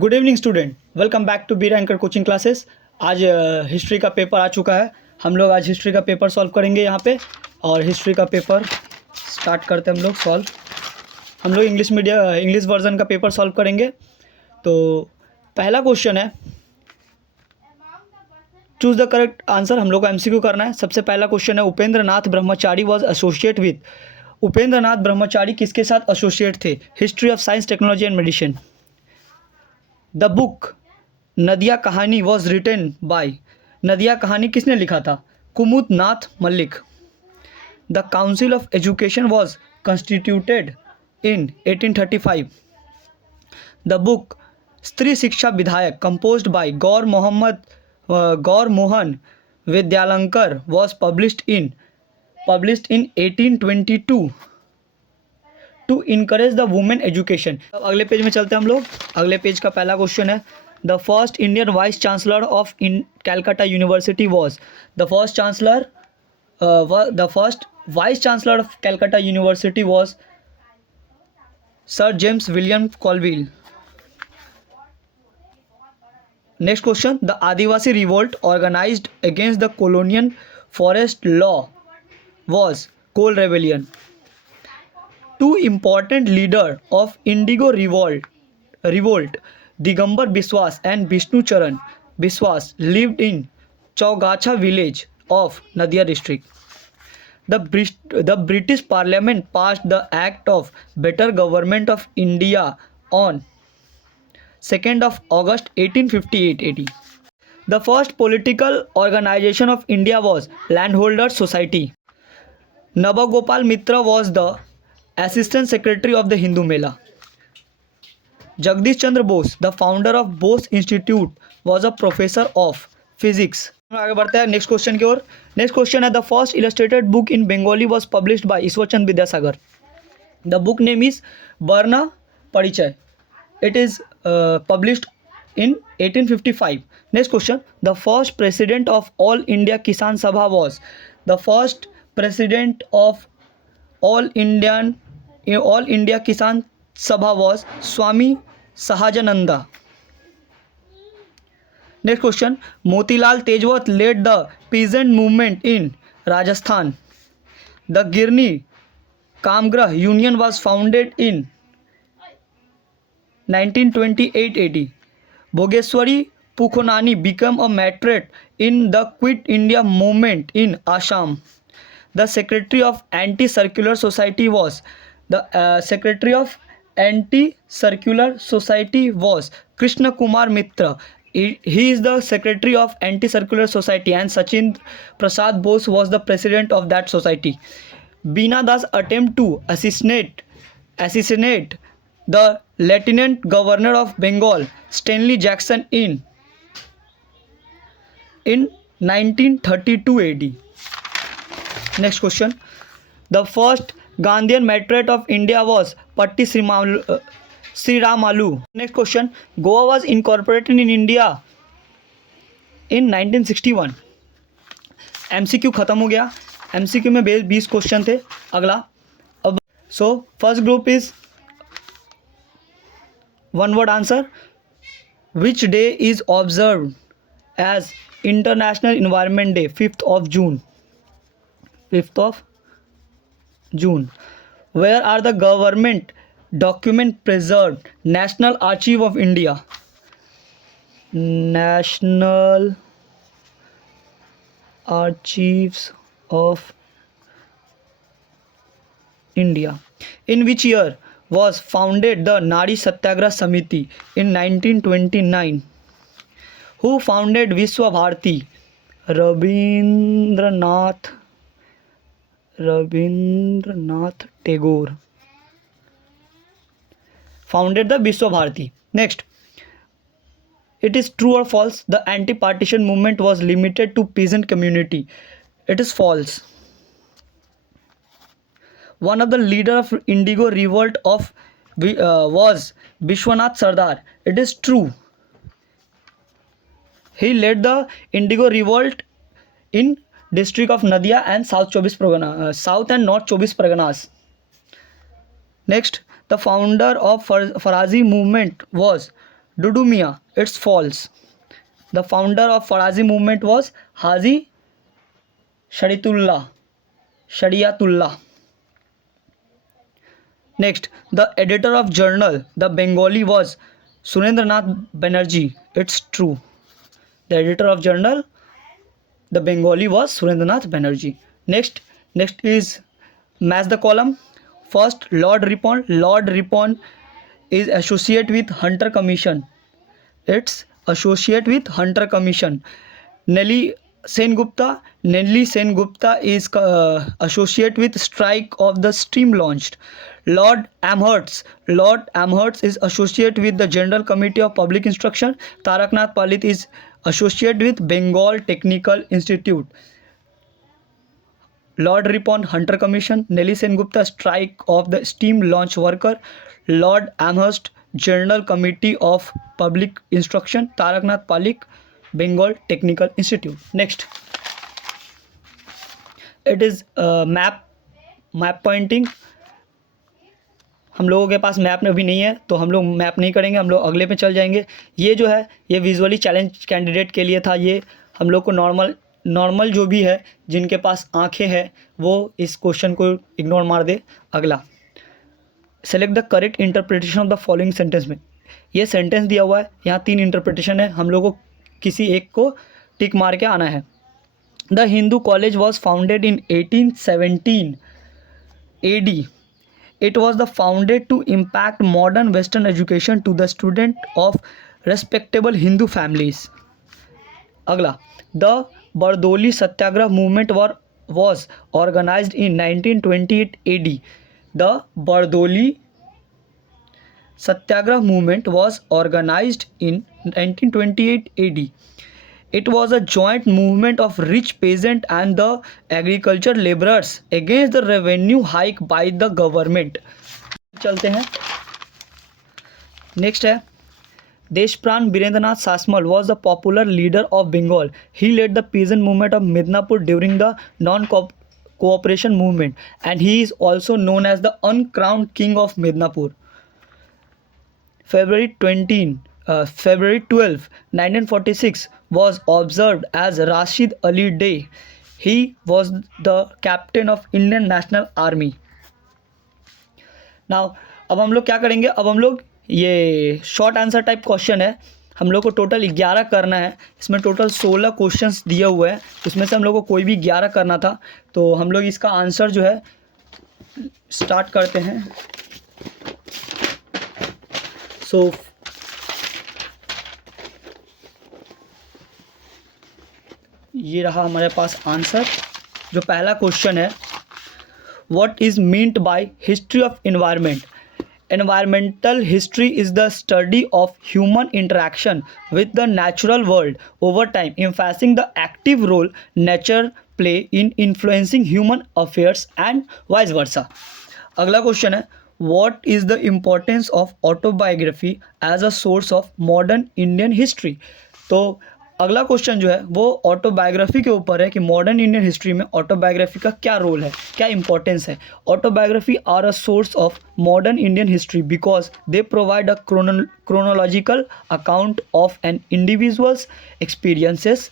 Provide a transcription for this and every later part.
Good evening student, welcome back to be ranker coaching classes. आज history का paper आ चुका है। हम लोग आज हिस्ट्री का पेपर सॉल्व करेंगे यहाँ पे। और हिस्ट्री का पेपर स्टार्ट करते हैं हम लोग सॉल्व। हम लोग इंग्लिश वर्जन का पेपर सॉल्व करेंगे। तो पहला क्वेश्चन है, चूज़ द करेक्ट आंसर। हम लोग को एमसीक्यू करना है। सबसे पहला क्वेश्चन है, Upendra Nath Brahmachari was associate with. Upendra Nath Brahmachari किसके साथ एसोसिएट थे? History of science, technology and medicine. The book Nadia Kahani was written by. Nadia Kahani किसने लिखा था? Kumud Nath Mallik. The council of education was constituted in 1835। The book Stri Shiksha Vidhayak composed by Gour Mohan Vidyalankar was published in 1822 to encourage the women education. अब अगले page में चलते हैं हम लोग। अगले पेज का पहला क्वेश्चन है, the first Indian vice chancellor of in Calcutta university was. The first vice chancellor of Calcutta university was sir James William Colvile. Next question, the adivasi revolt organised against the colonial forest law was Kol rebellion. Two important leaders of Indigo revolt, Digambar Biswas and Vishnu Charan Biswas, lived in Chowgacha village of Nadia district. The British Parliament passed the Act of Better Government of India on 2nd of August 1858 AD. The first political organization of India was Landholders Society. Nabagopal Mitra was the Assistant Secretary of the Hindu Mela. Jagdish Chandra Bose, the founder of Bose Institute, was a professor of physics. आगे बढ़ते हैं next question की ओर। Next question है, the first illustrated book in Bengali was published by Ishwarchand Vidyasagar. The book name is वर्ण परिचय। It is published in 1855. Next question, the first president of All India Kisan Sabha was. The first president of All India Kisan Sabha was Swami Sahajananda. Next question, Motilal Tejwat led the peasant movement in Rajasthan. The Girni Kamgrah Union was founded in 1928 AD. Bhogeshwari Pukhonani became a matriarch in the Quit India movement in Assam. The secretary of Anti-Circular Society was Krishna Kumar Mitra. He is the secretary of Anti-Circular Society, and Sachin Prasad Bose was the president of that society. Bina Das attempt to assassinate the Lieutenant Governor of Bengal, Stanley Jackson, in 1932 AD. Next question, the first Gandhian matriarch of India was Patti Sriramalu. Next question, Goa was incorporated in India in 1961. MCQ खत्म हो गया। MCQ में 20 question थे। अगला अब first group is one word answer. Which day is observed as International Environment Day? 5th of June. 5th of June. Where are the government documents preserved? National Archive of India. National Archives of India. In which year was founded the Nari Satyagrah Samiti? In 1929. Who founded Vishwa Bharati? Rabindranath Tagore founded the Vishwa Bharati. Next, it is true or false, the anti-partition movement was limited to peasant community? It is false. One of the leader of Indigo revolt was Vishwanath Sardar. It is true. He led the Indigo revolt in district of Nadia and South and North 24 Parganas. Next, the founder of Farazi movement was Dudumia, it's false. The founder of Farazi movement was Haji Shariatullah. Next, the editor of journal The Bengali was Surendranath Banerjee. It's true. The editor of journal The Bengali was Surendranath Banerjee. Next is match the column. First, Lord Ripon. Lord Ripon is associate with Hunter Commission. It's associate with Hunter Commission. Nelly Sengupta is associate with strike of the steam launched. Lord Amherst is associate with the General Committee of Public Instruction. Taraknath Palit is associate with Bengal Technical Institute. Lord Ripon, Hunter Commission. Nelly Sengupta, strike of the steam launch worker. Lord Amherst, General Committee of Public Instruction. Taraknath Palit, Bengal Technical Institute. Next, it is map pointing. हम लोगों के पास map अभी नहीं है तो हम लोग map नहीं करेंगे, हम लोग अगले पे चल जाएंगे. ये जो है ये विजुअली चैलेंज कैंडिडेट के लिए था. ये हम लोग को नॉर्मल जो भी है जिनके पास आंखें हैं वो इस क्वेश्चन को इग्नोर मार दे. अगला, select the correct interpretation of the following sentence. में ये सेंटेंस दिया हुआ है, यहाँ 3 इंटरप्रिटेशन है, हम लोग को किसी एक को टिक मार के आना है. The Hindu college was founded in 1817 AD. It was the founded to impact modern Western education to the student of respectable Hindu families. अगला, the Bardoli Satyagrah movement was organized in 1928 AD. The Bardoli Satyagrah movement was organized in 1928 AD. It was a joint movement of rich peasant and the agriculture laborers against the revenue hike by the government. चलते हैं. Next है, Deshpran Birendranath Sasmal was the popular leader of Bengal. He led the peasant movement of Midnapur during the non-cooperation movement, and he is also known as the uncrowned king of Midnapur. February 12, 1946 was observed as Rashid Ali Day. He was the captain of Indian National Army. Now, अब हम लोग क्या करेंगे, अब हम लोग ये short answer type question है, हम लोग को टोटल 11 करना है. इसमें टोटल 16 क्वेश्चंस दिए हुए हैं, उसमें से हम लोग को कोई भी 11 करना था. तो हम लोग इसका आंसर जो है स्टार्ट करते हैं. सो ये रहा हमारे पास आंसर. जो पहला क्वेश्चन है, what is meant by history of environment. Environmental history is the study of human interaction with the natural world over time, emphasising the active role nature play in influencing human affairs and vice versa. अगला question है, what is the importance of autobiography as a source of modern Indian history. तो अगला question जो है वो autobiography के ऊपर है कि मॉडर्न इंडियन हिस्ट्री में ऑटोबायोग्राफी का क्या रोल है, क्या इंपॉर्टेंस है. Autobiography are a source of modern Indian history because they provide a chronological account of an individual's experiences.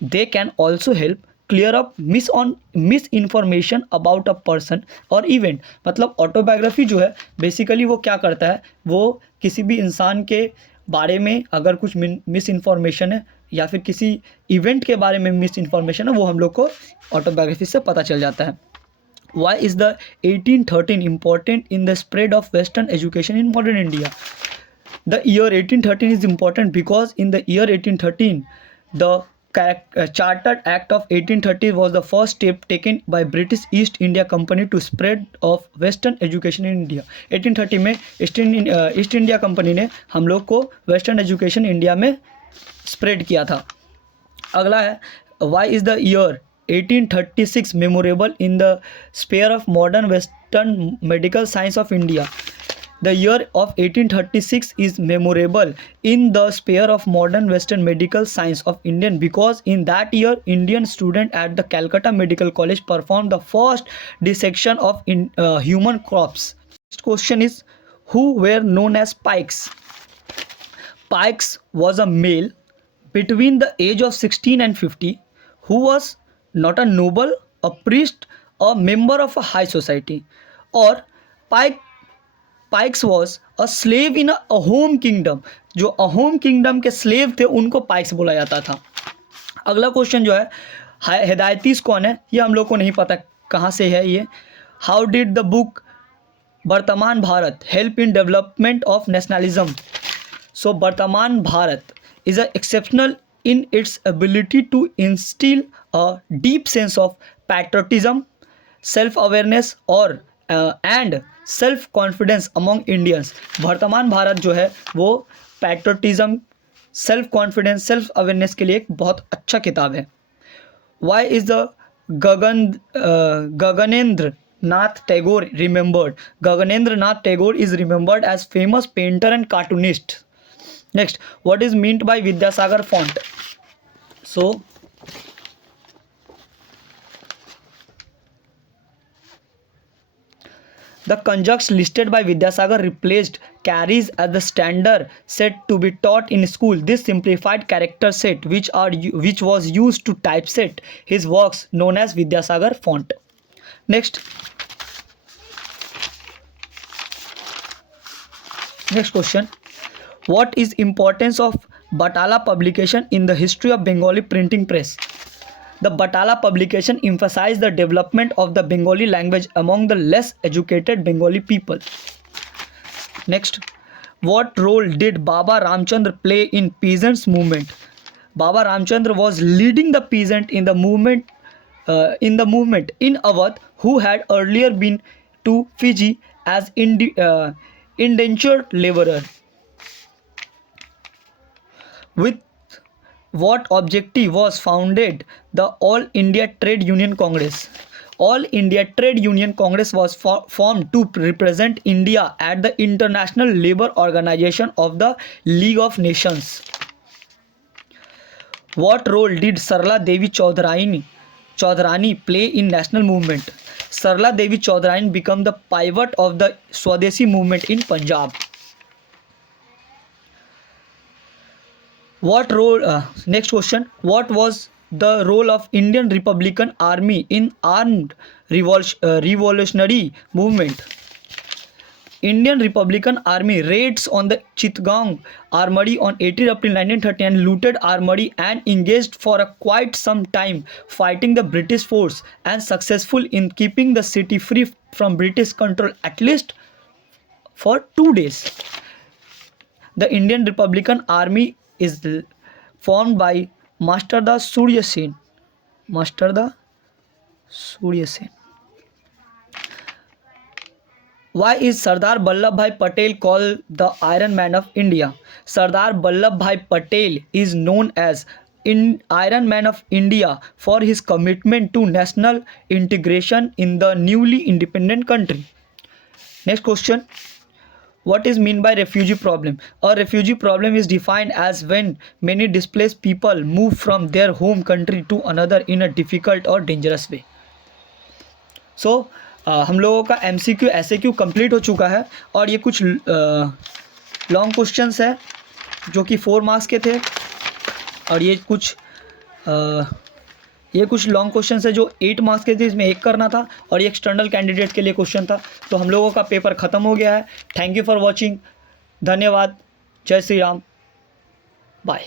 They can also help clear up misinformation about a person or event. मतलब autobiography जो है basically वो क्या करता है, वो किसी भी इंसान के बारे में अगर कुछ मिस इन्फॉर्मेशन है या फिर किसी इवेंट के बारे में मिस इन्फॉर्मेशन है, वो हम लोग को ऑटोबायोग्राफी से पता चल जाता है. Why is the 1813 important in the spread of Western education in modern India? The year 1813 is important because in the year 1813, the Chartered Act of 1830 was the first step taken by British East India Company to spread of Western education in India. 1830 में east India company ने हम लोग को western education India में spread किया था. अगला है, why is the year 1836 memorable in the sphere of modern Western medical science of India? The year of 1836 is memorable in the sphere of modern Western medical science of India because in that year, Indian student at the Calcutta Medical College performed the first dissection of human corpse. Next question is, who were known as Pikes? Pikes was a male between the age of 16 and 50 who was not a noble, a priest, a member of a high society. Or Pike Pikes was a slave in a home kingdom, जो Ahom kingdom के slave थे उनको Pikes बोला जाता था. अगला question जो है हिदायतीस कौन है, ये हम लोग को नहीं पता कहाँ से है ये. How did the book Vartaman Bharat help in development of nationalism. So Vartaman Bharat is exceptional in its ability to instill a deep sense of patriotism, self-awareness और and self-confidence among Indians. वर्तमान भारत जो है वो patriotism, self confidence, self awareness के लिए एक बहुत अच्छा किताब है. Why is the Gaganendra Nath Tagore remembered? Gaganendra Nath Tagore is remembered as famous painter and cartoonist. Next, what is meant by Vidyasagar font? So, the conjuncts listed by Vidyasagar replaced carries as the standard set to be taught in school. This simplified character set, which was used to typeset his works, known as Vidyasagar font. Next question. What is importance of Batala publication in the history of Bengali printing press? The Batala publication emphasized the development of the Bengali language among the less educated Bengali people. Next, what role did Baba Ramchandra play in peasants movement? Baba Ramchandra was leading the peasant in the movement in Awadh, who had earlier been to Fiji as indentured laborer. With what objective was founded the All India Trade Union Congress? All India Trade Union Congress was formed to represent India at the International Labour Organization of the League of Nations. What role did Sarla Devi Chaudhrani play in national movement? Sarla Devi Chaudhrani became the pivot of the Swadeshi movement in Punjab. Next question. What was the role of Indian Republican Army in armed revolutionary movement? Indian Republican Army raids on the Chittagong Armory on 18 April 1930 and looted armory and engaged for quite some time fighting the British force and successful in keeping the city free from British control at least for 2 days. The Indian Republican Army is formed by Master Da Surya Sen. Why is Sardar Vallabhbhai Patel called the Iron Man of India? Sardar Vallabhbhai Patel is known as Iron Man of India for his commitment to national integration in the newly independent country. Next question. What is meant by refugee problem? A refugee problem is defined as when many displaced people move from their home country to another in a difficult or dangerous way. So, हम लोगों का MCQ SAQ complete हो चुका है और ये कुछ long questions है जो कि 4 मार्क्स के थे और ये कुछ लॉन्ग क्वेश्चन है जो 8 मार्क्स के थे, इसमें 1 करना था और ये एक्सटर्नल कैंडिडेट के लिए क्वेश्चन था. तो हम लोगों का पेपर ख़त्म हो गया है. Thank you for watching. धन्यवाद. जय श्री राम. बाय.